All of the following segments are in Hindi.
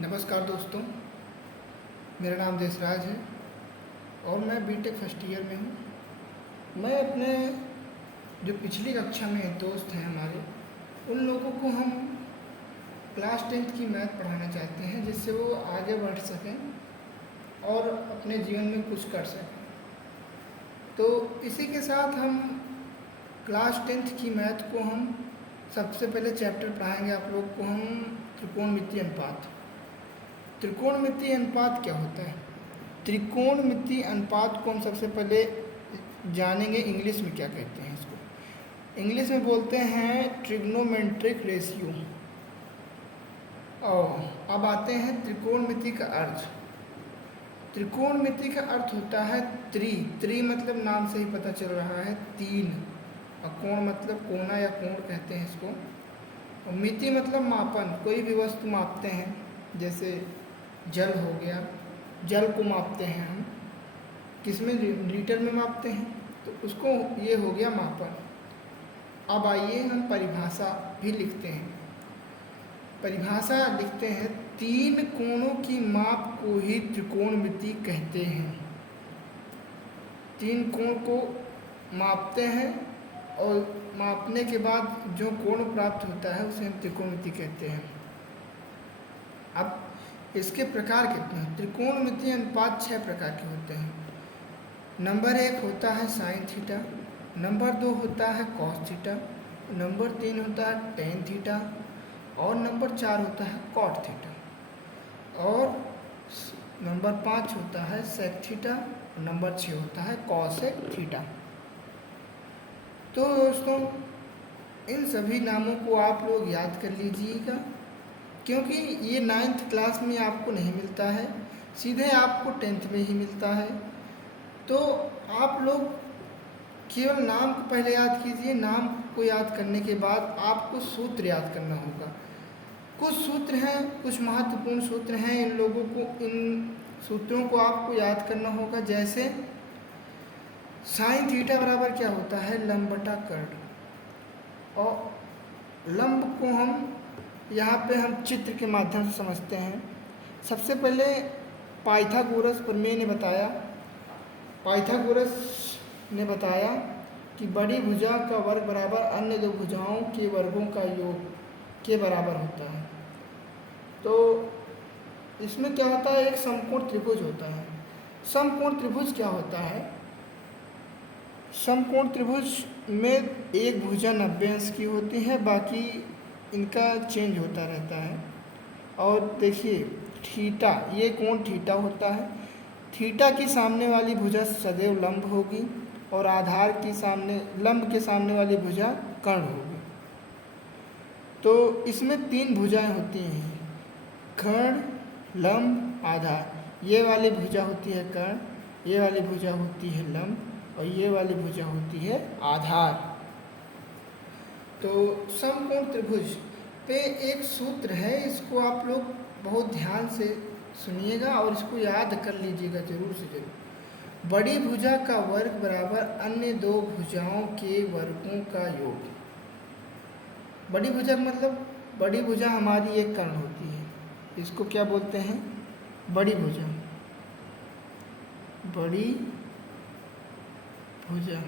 नमस्कार दोस्तों, मेरा नाम देसराज है और मैं बीटेक फर्स्ट ईयर में हूँ। मैं अपने जो पिछली कक्षा में दोस्त हैं हमारे, उन लोगों को हम क्लास 10th की मैथ पढ़ाना चाहते हैं, जिससे वो आगे बढ़ सकें और अपने जीवन में कुछ कर सकें। तो इसी के साथ हम क्लास 10th की मैथ को हम सबसे पहले चैप्टर पढ़ाएंगे आप लोग को हम त्रिकोणमितीय अनुपात। त्रिकोणमितीय अनुपात क्या होता है? त्रिकोणमितीय अनुपात को हम सबसे पहले जानेंगे इंग्लिश में क्या कहते हैं। इसको इंग्लिश में बोलते हैं ट्रिग्नोमेट्रिक रेशियो। और अब आते हैं त्रिकोणमिति का अर्थ। त्रिकोणमिति का अर्थ होता है त्रि मतलब नाम से ही पता चल रहा है तीन, और कोण मतलब कोना या कोण कहते हैं इसको। और मिति मतलब मापन, कोई भी वस्तु मापते हैं, जैसे जल हो गया, जल को मापते हैं हम किसमें, लीटर में मापते हैं, तो उसको ये हो गया मापन। अब आइए हम परिभाषा भी लिखते हैं। परिभाषा लिखते हैं, तीन कोणों की माप को ही त्रिकोणमिति कहते हैं। तीन कोण को मापते हैं और मापने के बाद जो कोण प्राप्त होता है उसे हम त्रिकोणमिति कहते हैं। अब इसके प्रकार कितने हैं? त्रिकोणमितीय अनुपात 6 प्रकार के होते हैं। नंबर 1 होता है साइन थीटा, नंबर 2 होता है कॉस थीटा, नंबर 3 होता है टेन थीटा और नंबर 4 होता है कॉट थीटा और नंबर 5 होता है सेक थीटा और नंबर 6 होता है कॉसेक थीटा। तो दोस्तों, इन सभी नामों को आप लोग याद कर लीजिएगा, क्योंकि ये 9th क्लास में आपको नहीं मिलता है, सीधे आपको 10th में ही मिलता है। तो आप लोग केवल नाम को पहले याद कीजिए। नाम को याद करने के बाद आपको सूत्र याद करना होगा। कुछ सूत्र हैं, कुछ महत्वपूर्ण सूत्र हैं, इन लोगों को, इन सूत्रों को आपको याद करना होगा। जैसे साइन थीटा बराबर क्या होता है? लंब बटा कर्ण। और लंब को हम यहाँ पे हम चित्र के माध्यम से समझते हैं। सबसे पहले पाइथागोरस प्रमेय ने बताया, पाइथागोरस ने बताया कि बड़ी भुजा का वर्ग बराबर अन्य दो भुजाओं के वर्गों का योग के बराबर होता है। तो इसमें क्या होता है? एक समकोण त्रिभुज होता है। समकोण त्रिभुज क्या होता है? समकोण त्रिभुज में एक भुजा 90 अंश की होती है, बाकी इनका चेंज होता रहता है। और देखिए थीटा, ये कोण थीटा होता है। थीटा की सामने वाली भुजा सदैव लंब होगी और आधार की सामने, लंब के सामने वाली भुजा कर्ण होगी। तो इसमें 3 भुजाएं होती हैं, कर्ण, लंब, आधार। ये वाली भुजा होती है कर्ण, ये वाली भुजा होती है लंब और ये वाली भुजा होती है आधार। तो समकोण त्रिभुज पे एक सूत्र है, इसको आप लोग बहुत ध्यान से सुनिएगा और इसको याद कर लीजिएगा जरूर से जरूर। बड़ी भुजा का वर्ग बराबर अन्य दो भुजाओं के वर्गों का योग। बड़ी भुजा मतलब, बड़ी भुजा हमारी एक कर्ण होती है, इसको क्या बोलते हैं? बड़ी भुजा। बड़ी भुजा।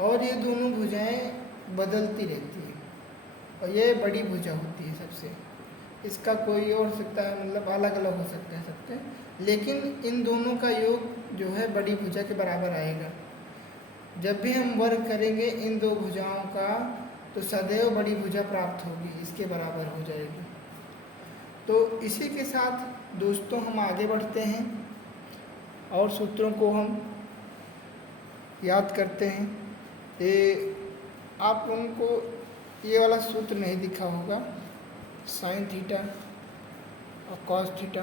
और ये दोनों भुजाएं बदलती रहती हैं और ये बड़ी भुजा होती है सबसे। इसका कोई और हो सकता है, मतलब अलग अलग हो सकता है सबसे, लेकिन इन दोनों का योग जो है बड़ी भुजा के बराबर आएगा। जब भी हम वर्ग करेंगे इन दो भुजाओं का, तो सदैव बड़ी भुजा प्राप्त होगी, इसके बराबर हो जाएगी। तो इसी के साथ दोस्तों हम आगे बढ़ते हैं और सूत्रों को हम याद करते हैं। ये आप लोगों को ये वाला सूत्र नहीं दिखा होगा, साइन थीटा और कॉस थीटा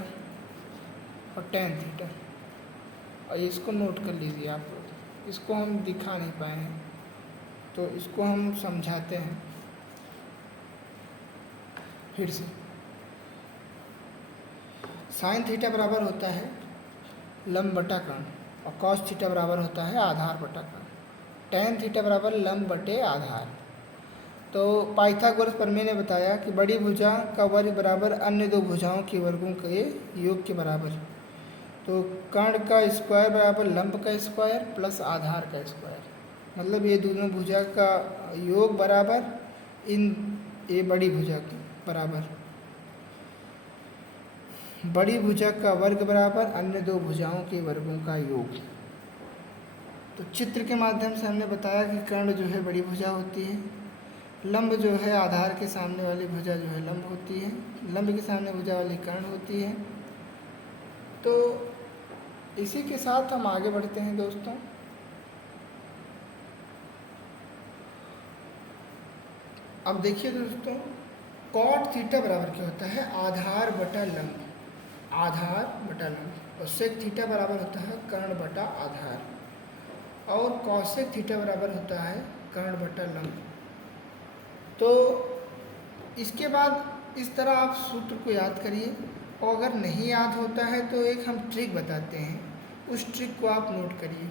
और टेन थीटा, और इसको नोट कर लीजिए आप लोग। इसको हम दिखा नहीं पाए हैं, तो इसको हम समझाते हैं फिर से। साइन थीटा बराबर होता है लंब बटा कर्ण और कॉस थीटा बराबर होता है आधार बटा कर्ण। टेन थीटा बराबर लंब बटे आधार। तो पाइथागोरस प्रमेय ने बताया कि बड़ी भुजा का वर्ग बराबर अन्य दो भुजाओं के वर्गों के योग के बराबर। तो कर्ण का स्क्वायर बराबर लंब का स्क्वायर प्लस आधार का स्क्वायर, मतलब ये दोनों भुजा का योग बराबर इन ये बड़ी भुजा के बराबर। बड़ी भुजा का वर्ग बराबर अन्य दो भुजाओं के वर्गों का योग। तो चित्र के माध्यम से हमने बताया कि कर्ण जो है बड़ी भुजा होती है, लंब जो है आधार के सामने वाली भुजा जो है लंब होती है, लंब के सामने भुजा वाली कर्ण होती है। तो इसी के साथ हम आगे बढ़ते हैं दोस्तों। अब देखिए दोस्तों, कॉट थीटा बराबर क्या होता है? आधार बटा लंब, आधार बटा लंब। और सेक थीटा बराबर होता है कर्ण बटा आधार, और कॉसेक थीटा बराबर होता है कर्ण बटा लंब। तो इसके बाद इस तरह आप सूत्र को याद करिए, और अगर नहीं याद होता है तो एक हम ट्रिक बताते हैं, उस ट्रिक को आप नोट करिए।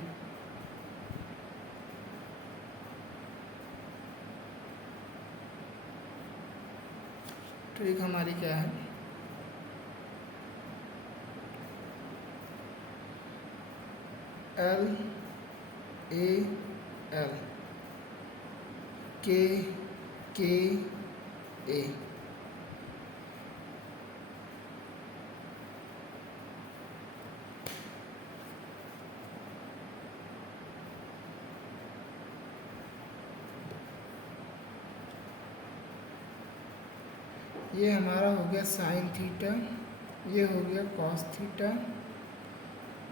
ट्रिक हमारी क्या है? L A L K K A। ये हमारा हो गया साइन थीटा, ये हो गया कॉस थीटा,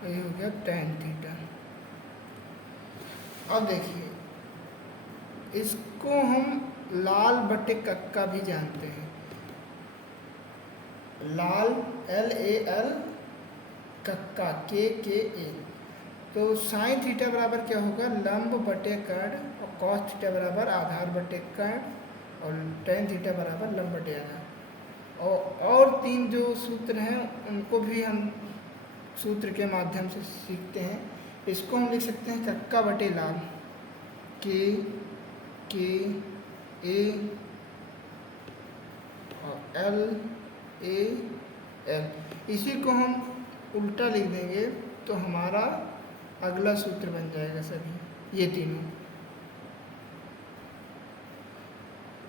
ये हो गया टेन थीटा। अब देखिए, इसको हम लाल बटे कक्का भी जानते हैं। लाल LAL, कक्का KKA। तो साइन थीटा बराबर क्या होगा? लंब बटे कर्ण, और कॉस थीटा बराबर आधार बटे कर्ण, और टेन थीटा बराबर लंब बटे आधार। और तीन जो सूत्र हैं उनको भी हम सूत्र के माध्यम से सीखते हैं। इसको हम लिख सकते हैं कक्का बटे लाल, KKA, और LAL। इसी को हम उल्टा लिख देंगे तो हमारा अगला सूत्र बन जाएगा सभी, ये तीनों।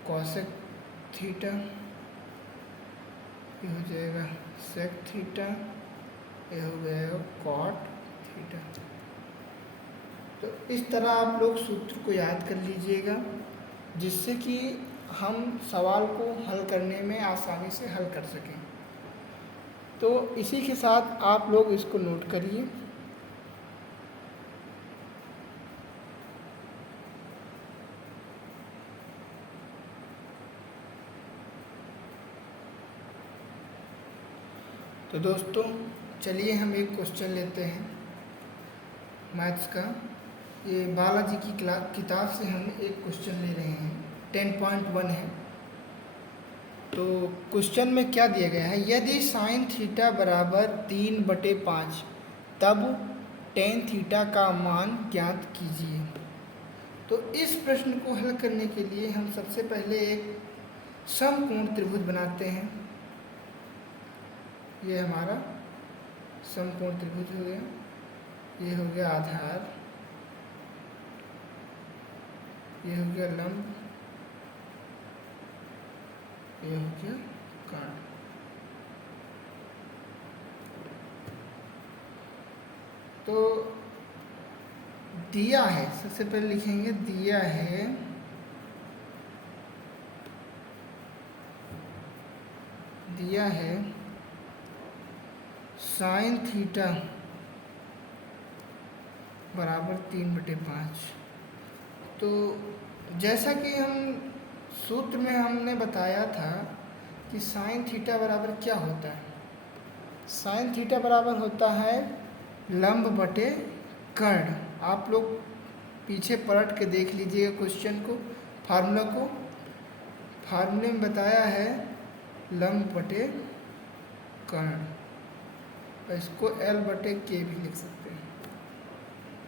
कॉसेक थीटा, ये हो जाएगा सेक थीटा, ये हो जाएगा कॉट थीटा। तो इस तरह आप लोग सूत्र को याद कर लीजिएगा, जिससे कि हम सवाल को हल करने में आसानी से हल कर सकें। तो इसी के साथ आप लोग इसको नोट करिए। तो दोस्तों चलिए हम एक क्वेश्चन लेते हैं मैथ्स का। ये बालाजी की किताब से हम एक क्वेश्चन ले रहे हैं, 10.1 है। तो क्वेश्चन में क्या दिया गया है? यदि साइन थीटा बराबर 3/5 तब टेन थीटा का मान ज्ञात कीजिए। तो इस प्रश्न को हल करने के लिए हम सबसे पहले एक समकोण त्रिभुज बनाते हैं। ये हमारा समकोण त्रिभुज हो गया, ये हो गया आधार, ये हो गया लंब, ये हो गया कर्ण। तो दिया है, सबसे पहले लिखेंगे दिया है साइन थीटा बराबर 3/5। तो जैसा कि हम सूत्र में हमने बताया था कि साइन थीटा बराबर क्या होता है? साइन थीटा बराबर होता है लंब बटे कर्ण। आप लोग पीछे पलट के देख लीजिएगा क्वेश्चन को, फार्मूला को। फार्मूले में बताया है लंब बटे कर्ण, इसको L बटे K भी लिख सकते हैं।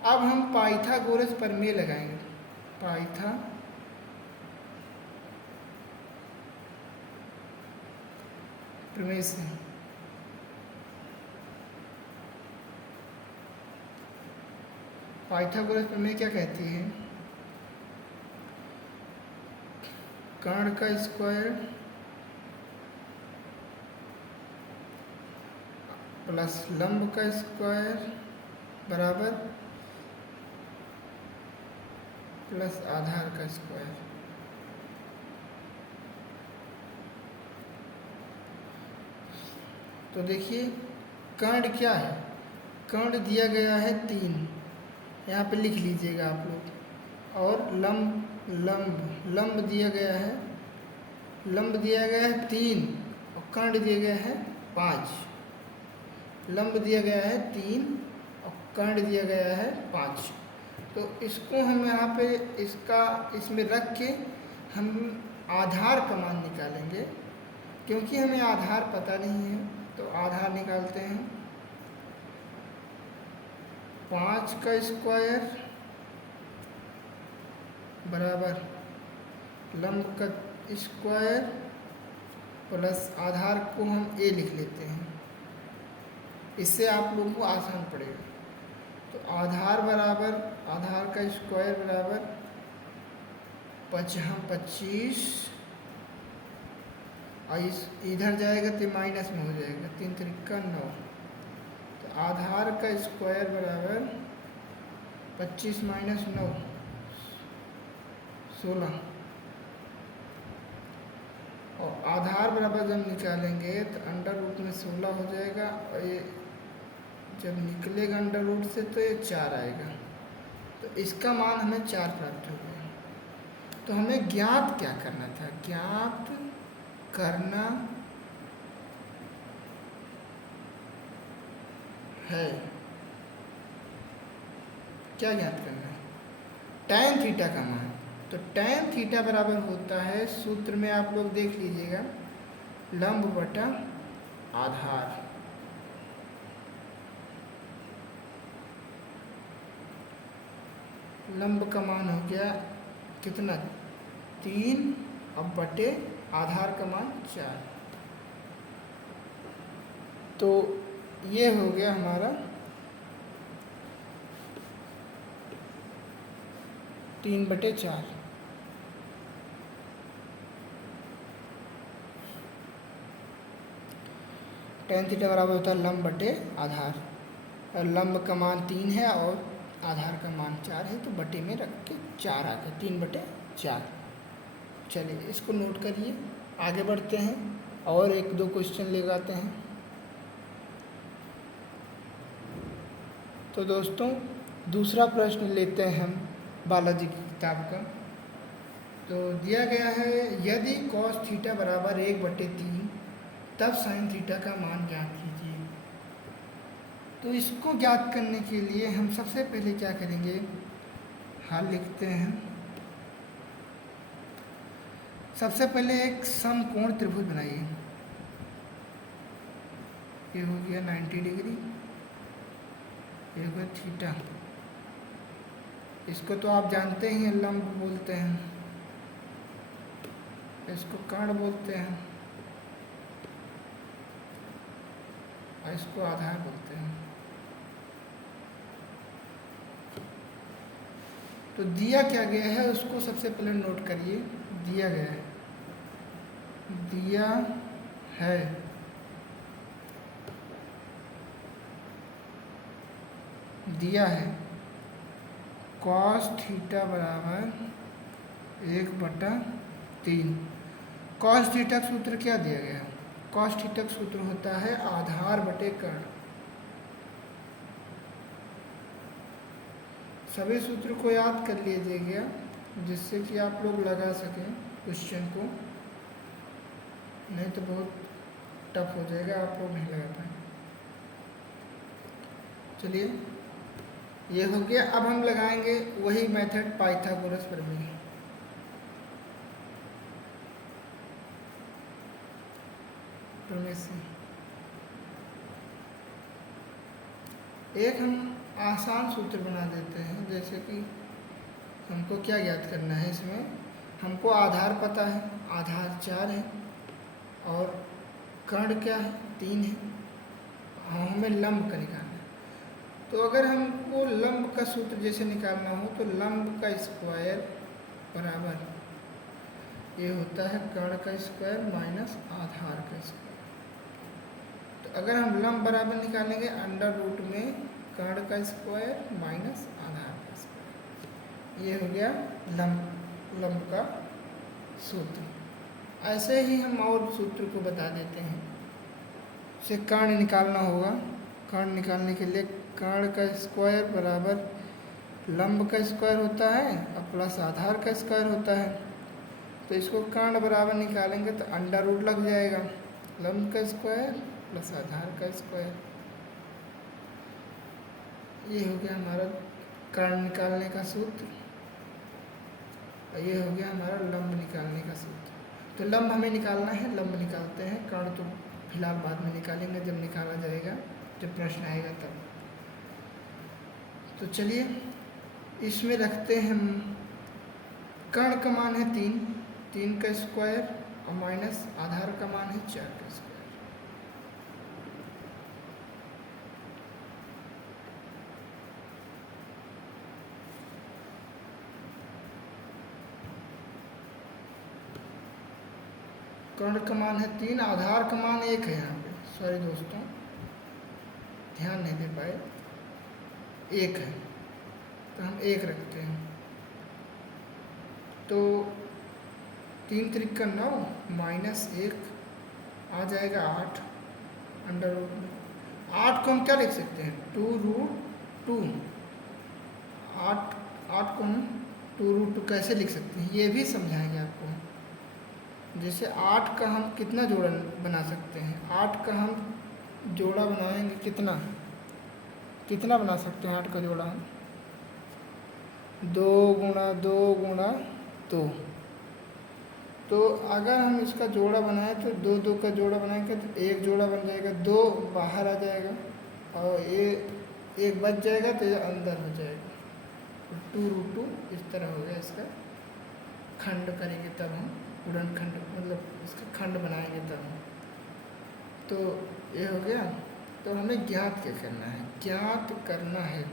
अब हम पाइथागोरस प्रमेय लगाएंगे। प्रमेय से। पाइथागोरस प्रमेय क्या कहती है? कर्ण का स्क्वायर प्लस लंब का स्क्वायर बराबर प्लस आधार का स्क्वायर। तो देखिए कर्ण क्या है, कर्ण दिया गया है 3, यहाँ पे लिख लीजिएगा आप लोग। और लंब दिया गया है, लंब दिया गया है 3 और कर्ण दिया गया है 5। लंब दिया गया है 3 और कर्ण दिया गया है 5। तो इसको हम यहाँ पे इसमें रख के हम आधार का मान निकालेंगे, क्योंकि हमें आधार पता नहीं है। तो आधार निकालते हैं। 5 का स्क्वायर बराबर लंब का स्क्वायर प्लस आधार को हम a लिख लेते हैं, इससे आप लोगों को आसान पड़ेगा। तो आधार का स्क्वायर बराबर 25 और इधर जाएगा तो माइनस में हो जाएगा, 3 त्रिका 9। तो आधार का स्क्वायर बराबर 25 माइनस 9 16। और आधार बराबर जब निकालेंगे तो अंडर रूट में 16 हो जाएगा, और ये जब निकलेगा अंडर रूट से तो ये 4 आएगा। तो इसका मान हमें 4 प्राप्त हो गया। तो हमें ज्ञात क्या करना था? ज्ञात करना है, क्या ज्ञात करना है? tan थीटा का मान। तो tan थीटा बराबर होता है, सूत्र में आप लोग देख लीजिएगा, लंब बटा आधार। लंब का मान हो गया कितना? 3 अब बटे आधार का मान 4। तो ये हो गया हमारा 3/4। tan थीटा बराबर होता है लंब बटे आधार, और लंब का मान 3 है और आधार का मान 4 है, तो बटे में रख के 4 आ गया, 3/4। चलिए इसको नोट करिए, आगे बढ़ते हैं और 1-2 क्वेश्चन लगाते हैं। तो दोस्तों दूसरा प्रश्न लेते हैं हम बालाजी की किताब का। तो दिया गया है, यदि cos थीटा बराबर 1/3 तब sin थीटा का मान ज्ञात कीजिए। तो इसको ज्ञात करने के लिए हम सबसे पहले क्या करेंगे, हल लिखते हैं। सबसे पहले एक समकोण त्रिभुज बनाइए। ये हो गया 90 डिग्री, ये हो गया थीटा। इसको तो आप जानते ही हैं, लंब बोलते हैं, इसको कर्ण बोलते हैं, और इसको आधार बोलते हैं। तो दिया क्या गया है उसको सबसे पहले नोट करिए। दिया गया है, दिया है दिया है cos थीटा बराबर 1/3। cos थीटा का सूत्र क्या दिया गया है? cos थीटा का सूत्र होता है आधार बटे कर्ण। सभी सूत्र को याद कर लीजिएगा, जिससे कि आप लोग लगा सकें क्वेश्चन को, नहीं तो बहुत टफ हो जाएगा, आप लोग नहीं लगा पाएंगे। चलिए ये हो गया। अब हम लगाएंगे वही मेथड पाइथागोरस प्रमेय। से एक हम आसान सूत्र बना देते हैं, जैसे कि हमको क्या ज्ञात करना है, इसमें हमको आधार पता है, आधार 4 है, और कर्ण क्या है, 3 है। हाँ, हमें लंब का निकालना है। तो अगर हमको लंब का सूत्र जैसे निकालना हो तो लंब का स्क्वायर बराबर ये होता है कर्ण का स्क्वायर माइनस आधार का स्क्वायर। तो अगर हम लंब बराबर निकालेंगे अंडर रूट में कर्ण का स्क्वायर माइनस आधार का स्क्वायर, ये हो गया लंब का सूत्र। ऐसे ही हम और सूत्र को बता देते हैं। से कर्ण निकालना होगा, कर्ण निकालने के लिए कर्ण का स्क्वायर बराबर लंब का स्क्वायर होता है और प्लस आधार का स्क्वायर होता है। तो इसको कर्ण बराबर निकालेंगे तो अंडर रूट लग जाएगा, लंब का स्क्वायर प्लस आधार का स्क्वायर। ये हो गया हमारा कर्ण निकालने का सूत्र और ये हो गया हमारा लंब निकालने का सूत्र। तो लंब हमें निकालना है, लंब निकालते हैं, कर्ण तो फिलहाल बाद में निकालेंगे जब निकाला जाएगा, जब प्रश्न आएगा तब। तो चलिए इसमें रखते हैं हम, कर्ण का मान है 3 का स्क्वायर और माइनस आधार का मान है 4 का स्क्वायर। कर्ण का मान है 3, आधार का मान 1 है। यहाँ पे सॉरी दोस्तों, ध्यान नहीं दे पाए, 1 है तो हम 1 रखते हैं। तो 3 त्रिक का 9 माइनस 1 आ जाएगा 8 अंडर रूट में। 8 को हम क्या लिख सकते हैं, 2√2। 8 को हम 2√2 कैसे लिख सकते हैं ये भी समझाएंगे आपको। जैसे 8 का हम कितना जोड़ा बना सकते हैं, 8 का हम जोड़ा बनाएंगे कितना बना सकते हैं 8 का जोड़ा हम, 2 गुणा 2 गुणा 2। तो अगर हम इसका जोड़ा बनाएं तो 2 का जोड़ा बनाएंगे तो 1 जोड़ा बन जाएगा, 2 बाहर आ जाएगा और ये 1 बच जाएगा तो ये अंदर हो जाएगा। 2√2 इस तरह हो गया। इसका खंड करेंगे तब हम गुणन खंड, मतलब इसका खंड बनाएंगे तब हम। तो ये हो गया। तो हमें ज्ञात क्या करना है, ज्ञात करना है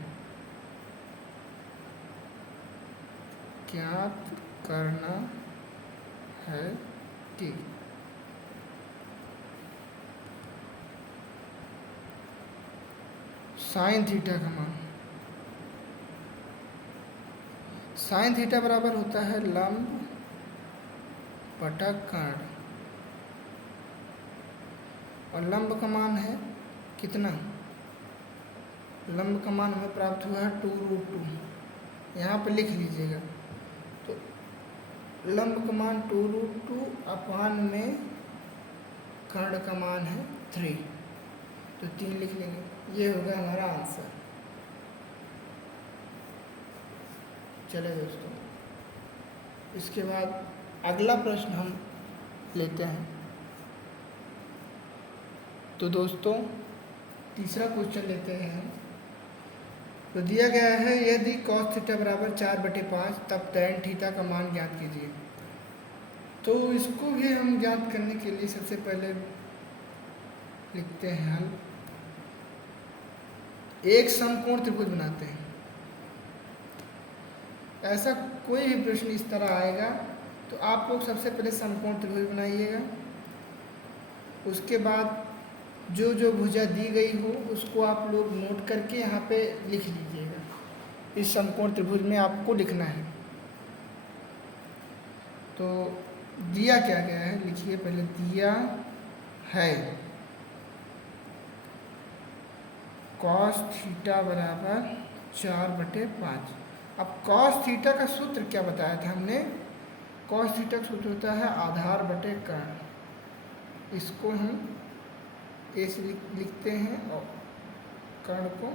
कि साइन थीटा का मान, साइन थीटा बराबर होता है लंब बटा कर्ण, और लंब का मान है कितना, लंब का मान हमें प्राप्त हुआ है 2√2। यहाँ पे लिख लीजिएगा। तो लंब का मान 2√2 अपान में कर्ण का मान है 3, तो 3 लिख लेंगे। ये होगा हमारा आंसर। चले दोस्तों, इसके बाद अगला प्रश्न हम लेते हैं। तो दोस्तों तीसरा क्वेश्चन लेते हैं। तो दिया गया है यदि cos थीटा बराबर 4/5 तब tan थीटा का मान ज्ञात कीजिए। तो इसको भी हम ज्ञात करने के लिए सबसे पहले लिखते हैं हल। एक समकोण त्रिभुज बनाते हैं। ऐसा कोई भी प्रश्न इस तरह आएगा तो आप लोग सबसे पहले समकोण त्रिभुज बनाइएगा। उसके बाद जो जो भुजा दी गई हो उसको आप लोग नोट करके यहाँ पे लिख लीजिएगा। इस समकोण त्रिभुज में आपको लिखना है। तो दिया क्या गया है लिखिए। पहले दिया है cos थीटा बराबर 4/5। अब cos थीटा का सूत्र क्या बताया था हमने, cos थीटा का सूत्र होता है आधार बटे कर्ण। इसको हम ए से लिखते हैं और कर्ण को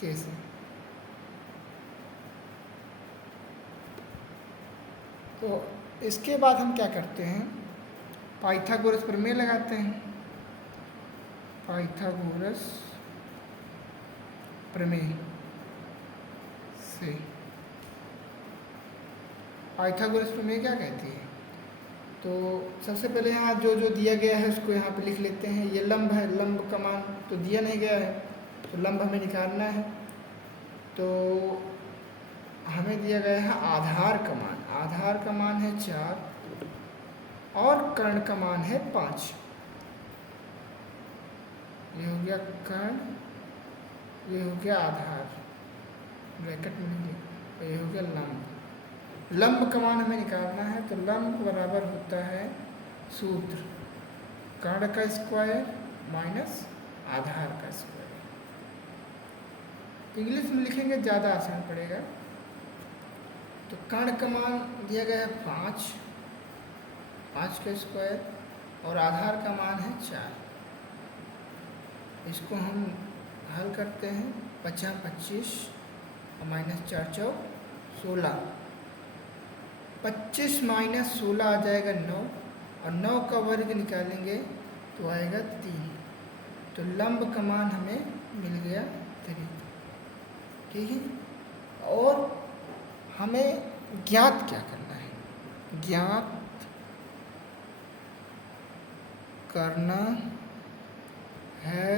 के से। तो इसके बाद हम क्या करते हैं, पाइथागोरस प्रमेय लगाते हैं। पाइथागोरस प्रमेय से, पाइथागोरस प्रमेय क्या कहती है, तो सबसे पहले यहाँ जो जो दिया गया है उसको यहाँ पे लिख लेते हैं। ये लंब है, लंब का मान तो दिया नहीं गया है, तो लंब हमें निकालना है। तो हमें दिया गया है आधार का मान, आधार का मान है 4 और कर्ण का मान है 5। ये हो गया कर्ण, ये हो गया आधार, ब्रैकेट में नहीं, तो ये हो गया लंब। लंब का मान हमें निकालना है, तो लंब बराबर होता है सूत्र कर्ण का स्क्वायर माइनस आधार का स्क्वायर। इंग्लिश में लिखेंगे ज़्यादा आसान पड़ेगा। तो कर्ण का मान दिया गया है 5 का स्क्वायर और आधार का मान है 4। इसको हम हल करते हैं, 5 25 और माइनस 4 4 16। 25 माइनस 16 आ जाएगा 9 और 9 का वर्ग निकालेंगे तो आएगा 3। तो लंब का मान हमें मिल गया 3। ठीक है, और हमें ज्ञात क्या करना है? ज्ञात करना है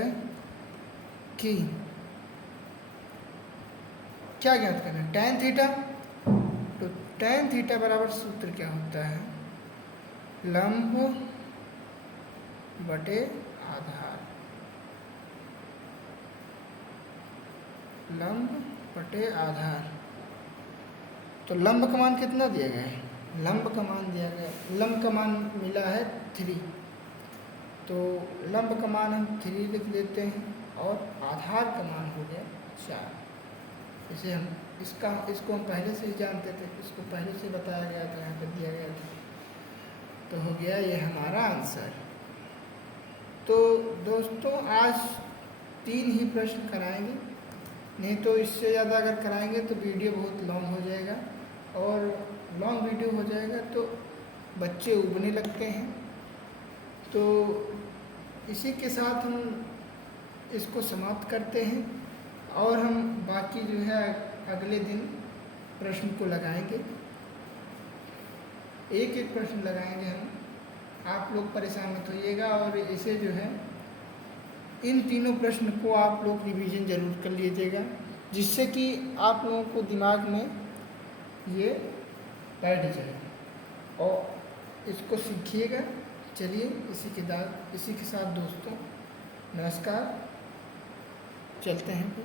कि क्या ज्ञात करना है? tan theta. तो tan थीटा बराबर सूत्र क्या होता है? लंब बटे आधार, लंब बटे आधार। तो लंब का मान कितना दिया गया है? लंब का मान दिया गया, लंब का मान मिला है 3। तो लंब का मान हम 3 लिख देते हैं और आधार का मान हो गया 4। इसे हम इसको हम पहले से ही जानते थे, इसको पहले से बताया गया था, यहाँ पर दिया गया था। तो हो गया ये हमारा आंसर। तो दोस्तों आज 3 ही प्रश्न कराएंगे, नहीं तो इससे ज़्यादा अगर कराएंगे तो वीडियो बहुत लॉन्ग हो जाएगा, और लॉन्ग वीडियो हो जाएगा तो बच्चे उबने लगते हैं। तो इसी के साथ हम इसको समाप्त करते हैं और हम बाकी जो है अगले दिन प्रश्न को लगाएंगे, एक एक प्रश्न लगाएंगे हम। आप लोग परेशान मत होइएगा और इसे जो है इन तीनों प्रश्न को आप लोग रिवीजन ज़रूर कर लीजिएगा, जिससे कि आप लोगों को दिमाग में ये बैठ जाए और इसको सीखिएगा। चलिए इसी के साथ दोस्तों नमस्कार, चलते हैं फिर।